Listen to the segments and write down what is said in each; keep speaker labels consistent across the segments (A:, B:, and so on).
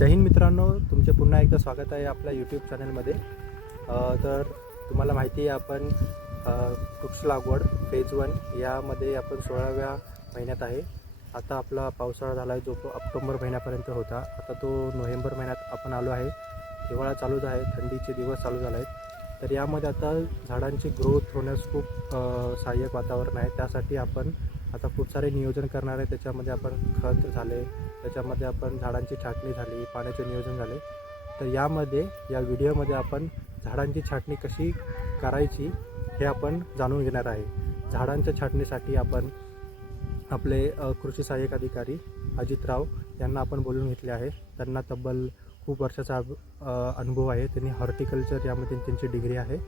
A: जय हिंद मित्रांनो तुमचे पुन्हा एकदा स्वागत आहे आपल्या यूट्यूब चॅनलमध्ये तर तुम्हाला माहिती आहे आपण वृक्ष लागवड फेज वन यामध्ये आपण सोळाव्या महिन्यात आहे. आता आपला पावसाळा झाला आहे जो ऑक्टोंबर महिन्यापर्यंत होता. आता तो नोव्हेंबर महिन्यात आपण आलो आहे. हिवाळा चालूच आहे थंडीचे दिवस चालू झाले आहेत तर यामध्ये आता झाडांची ग्रोथ होण्यास खूप सहाय्यक वातावरण आहे. त्यासाठी आपण आता खूप सारे नियोजन करणार आहे. त्याच्यामध्ये आपण खत झाले त्याच्यामध्ये आपण झाडांची छाटणी झाली पाण्याचे नियोजन झाले. तर यामध्ये या व्हिडिओमध्ये आपण झाडांची छाटणी कशी करायची हे आपण जाणून घेणार आहे. झाडांच्या छाटणीसाठी आपण आपले कृषी सहाय्यक अधिकारी अजितराव यांना आपण बोलून घेतले आहे. त्यांना तब्बल खूप वर्षाचा अनुभव आहे. त्यांनी हॉर्टिकल्चर यामध्ये त्यांची डिग्री आहे.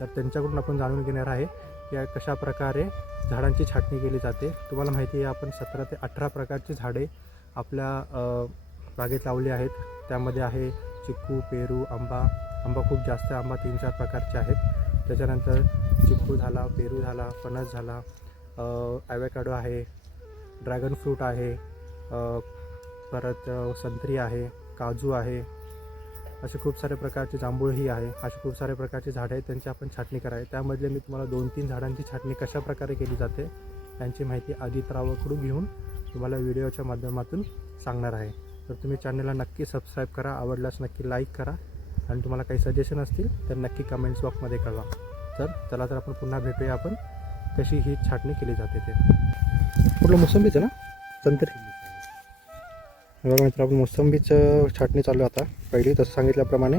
A: तर त्यांच्याकडून आपण जाणून घेणार आहे की कशा प्रकारे झाडांची छाटणी केली जाते. तुम्हाला माहिती आहे आपण सतरा ते अठरा प्रकारची झाडे आपल्या बागेत लावले आहेत. त्यामध्ये आहे चिक्कू पेरू आंबा. आंबा खूप जास्त आंबा तीन चार प्रकारचे आहेत. त्याच्यानंतर चिक्कू झाला पेरू झाला फणस झाला ॲवॅकाडो आहे ड्रॅगन फ्रूट आहे परत संत्री आहे काजू आहे. असे खूप सारे प्रकारचे जांभूळही आहे. असे खूप सारे प्रकारचे झाडं आहेत. त्यांची आपण छाटणी करावी. त्यामधले मी तुम्हाला दोन तीन झाडांची छाटणी कशा प्रकारे केली जाते त्यांची माहिती अजितरावाकडून घेऊन तुम्हाला व्हिडिओच्या माध्यमातून सांगणार आहे. तर तुम्ही चॅनलला नक्की सबस्क्राईब करा आवडल्यास नक्की लाईक करा. आणि तुम्हाला काही सजेशन असतील तर नक्की कमेंट्स बॉक्समध्ये कळवा. तर चला तर आपण पुन्हा भेटूया आपण. कशी ही छाटणी केली जाते ते. कुठलं मोसंबीचं ना? संत्री. बघा मित्र आपण मोसंबीचं छाटणी चालू आहे आता. पहिली तसं सांगितल्याप्रमाणे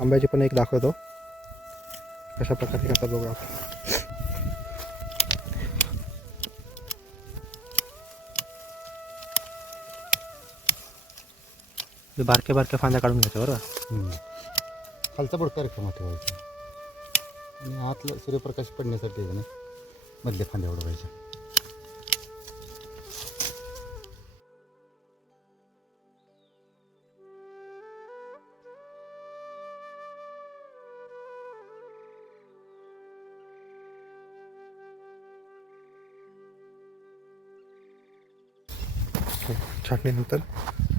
A: आंब्याची पण एक दाखवतो. कशा प्रकारे करतात बघा आपण. बारक्या बारक्या फांद्या काढून घ्यायच्या बरं.
B: खालचा बुडका रिकामा ठेवायचा आणि आतलं सूर्यप्रकाश पडण्यासाठी आहे ना मधले फांद्या उडवायच्या.
A: छाटणीनंतर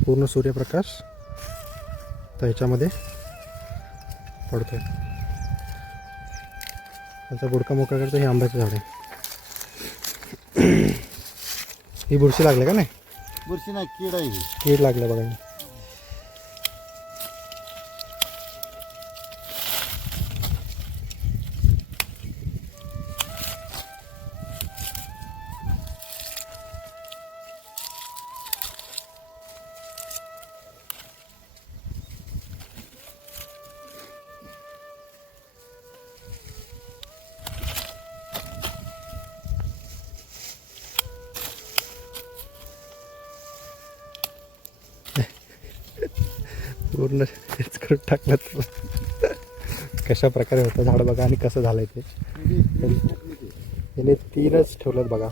A: पूर्ण सूर्यप्रकाश तर ह्याच्यामध्ये पडतोय. त्याचा बुडका मोकळा करतो हे आंब्याचं झाड आहे. ही बुरशी लागले का नाही?
B: बुरशी नाही कीड आहे ही.
A: कीड लागलं बघा. पूर्ण हेच करून टाकलं तुला कशा प्रकारे होतं झाड बघा आणि कसं झालंय ते. याने तीनच ठेवलं बघा.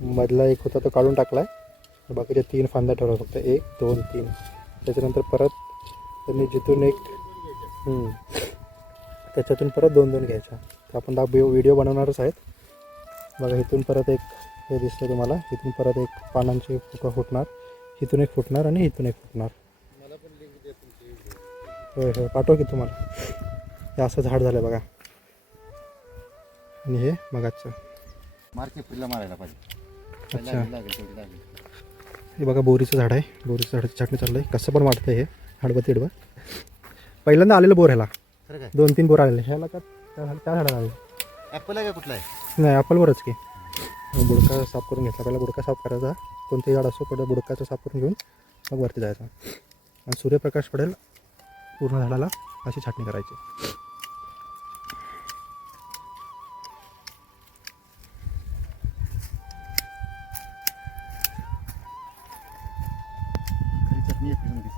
A: मधला एक होता तो काढून टाकला आहे बाकीच्या तीन फांद्या ठेवला फक्त एक दोन तीन. त्याच्यानंतर परत त्यांनी जिथून एक त्याच्यातून परत दोन दोन घ्यायच्या तर आपण दा व्हिडिओ बनवणारच आहेत. बघा इथून परत एक हे दिसतं तुम्हाला. इथून परत एक पानांचे फुटं फुटणार. इथून एक फुटणार आणि इथून एक फुटणार. होय होय. पाठव की तुम्हाला. हे असं झाड झालं बघा. आणि हे मगाचं.
B: मार्के मारायला पाहिजे.
A: अच्छा. हे बघा बोरीचं झाड आहे. बोरीचं झाडाची छाटणी चाललं आहे कसं पण वाटतं हे. हाडबं तिडबं. पहिल्यांदा आलेलं बोर ह्याला. दोन तीन बोर आलेले. ह्याला का त्या झाड- त्या झाडाला आले
B: ॲपल आहे का कुठला आहे?
A: नाही ॲपलवरच की. बुडका साफ करून घेतला पहिला बुडका साफ करायचा. कोणतेही झाड असो पडलं बुडकाचं साफ करून घेऊन मग वरती जायचं. आणि सूर्यप्रकाश पडेल पूर्ण झाडाला अशी छाटणी करायची.
B: खरी चटणी एप्रिलमध्ये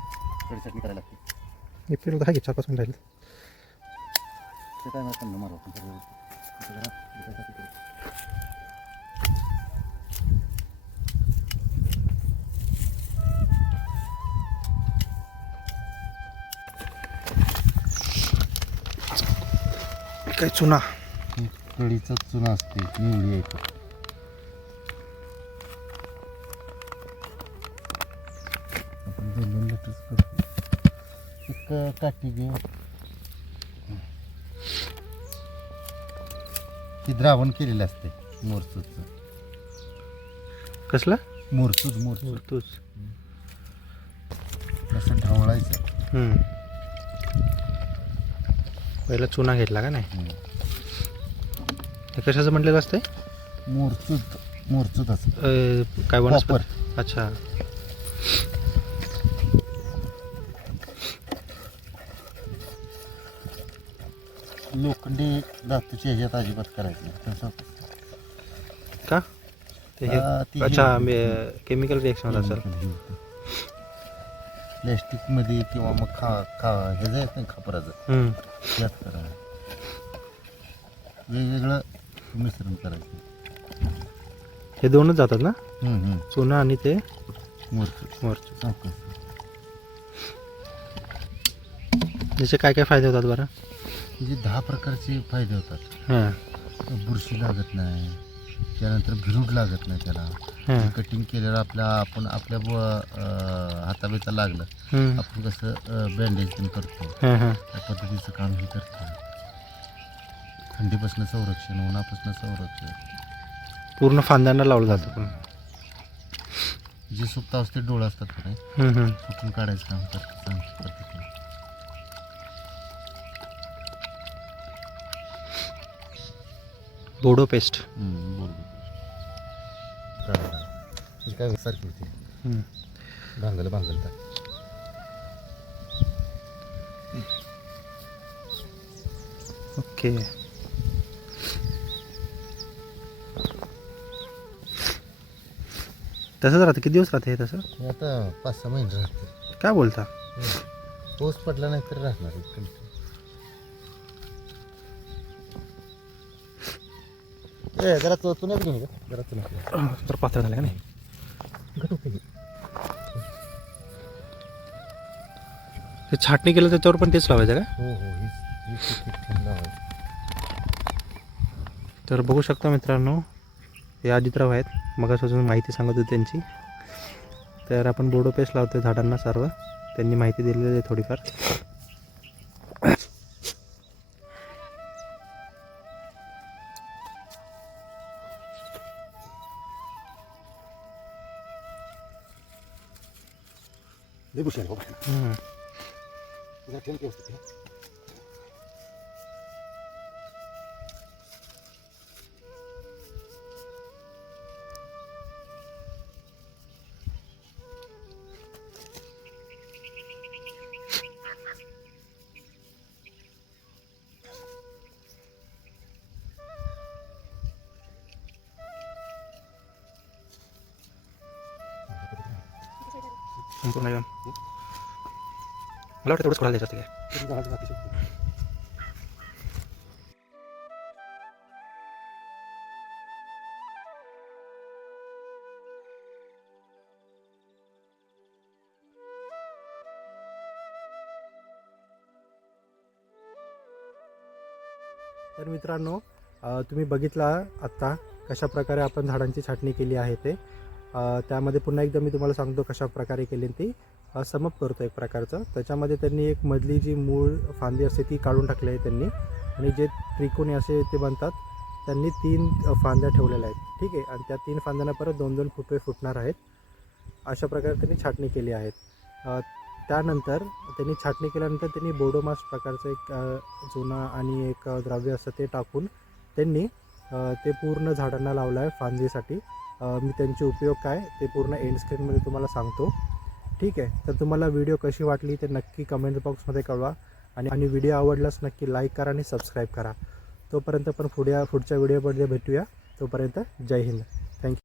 B: खरी चटणी करायला लागते.
A: एप्रिल आहे की चार पाच मिनिट राहील.
B: ते काय मारू
A: काय चुना.
B: कढीचा चुना असते निवडी आहे. आपण दोन दोन लिटरच करतो. एक अं, काठी घे ती द्रावण केलेलं असते मोरसूचं
A: कसलं?
B: मोरसूच मोरसूच
A: तूच
B: असं ढवळायचं.
A: पहिला चुना घेतला का नाही. हे कशाचं म्हटलेलं असते
B: मोरसूत मोरसूत असं
A: काय वनस्पती. अच्छा
B: लोखंडी धातूची ह्याच्यात अजिबात करायचं नाही. तसं
A: का ते हे अच्छा. केमिकल रिएक्शन असेल
B: मध्ये किंवा मग खा खा हे जे आहेत ना खापराचं
A: हम्म.
B: त्यात करा. वेगवेगळं मिश्रण करायचं.
A: हे दोनच जातात ना?
B: हम्म, हम्म.
A: चुना आणि ते
B: मोरचं.
A: त्याचे काय काय फायदे होतात बरं?
B: म्हणजे दहा प्रकारचे फायदे होतात.
A: हां.
B: बुरशी लागत नाही. त्यानंतर भिरूड लागत नाही त्याला. कटिंग केलेलं आपल्या आपण आपल्या हाताबीता लागलं. आपण कसं बँडेज पण करतो. त्या पद्धतीचं काम हे करतं. थंडीपासून संरक्षण उन्हापासून संरक्षण.
A: पूर्ण फांद्यांना लावलं जातं पण.
B: जे सुप्त अवस्थेत डोळं असतात. कुठून काढायचं काम करतात
A: बोडो पेस्ट.
B: काय सारखी होते?
A: हम्म.
B: भांगल भांगलता
A: ओके. तसंच राहतं किती दिवस राहते हे तसं?
B: हे आता पाच सहा महिने राहते.
A: काय बोलता?
B: पाऊस पडला नाही तर राहणार continue. ए जरा तो तू नाही घेऊन जरा तू नाही
A: तर पात्र झालं का नाही? ते छाटणी केलं त्याच्यावर पण तेच लावायचं का?
B: हो हो
A: तर बघू शकता मित्रांनो हे अजितराव आहेत. मगापासून माहिती सांगत होती त्यांची. तर आपण बोडो पेस्ट लावतो झाडांना सर्व त्यांनी माहिती दिलेली आहे थोडीफार.
B: लई बुशी आहे बाबा.
A: हम्म.
B: जरा ठेव की व्यवस्थित, हे.
A: संपूर्ण एकदम मला वाटतं तेवढंच खोडायला द्यायचं असतं काय तर मित्रांनो तुम्ही बघितला आत्ता कशा प्रकारे आपण झाडांची छाटणी केली आहे ते. त्यामध्ये पुन्हा एकदा मी तुम्हाला सांगतो कशा प्रकारे केली ती. समप करतो एक प्रकारचं. त्याच्यामध्ये त्यांनी एक मधली जी मूळ फांदी असते ती काढून टाकली आहे त्यांनी. आणि जे त्रिकोणी असे ते बनतात त्यांनी तीन फांद्या ठेवलेल्या आहेत. ठीक आहे? आणि त्या तीन फांद्यांना परत दोन दोन फुटवे फुटणार आहेत. अशा प्रकारे त्यांनी छाटणी केली आहे त्यानंतर त्यांनी छाटणी केल्यानंतर त्यांनी बोडोमास प्रकारचं एक चुना जुना आणि एक द्रव्य असतं ते टाकून त्यांनी ते पूर्ण झाडांना लावलं आहे फांदीसाठी मी त्यांचे उपयोग काय ते पूर्ण एंड स्क्रीनमध्ये तुम्हाला सांगतो. ठीक आहे? तर तुम्हाला व्हिडिओ कशी वाटली ते नक्की कमेंट बॉक्समध्ये कळवा. आणि आणि व्हिडिओ आवडलास नक्की लाईक करा आणि सबस्क्राईब करा. तोपर्यंत पण पुढे पुढच्या व्हिडिओमध्ये भेटूया. तोपर्यंत जय हिंद.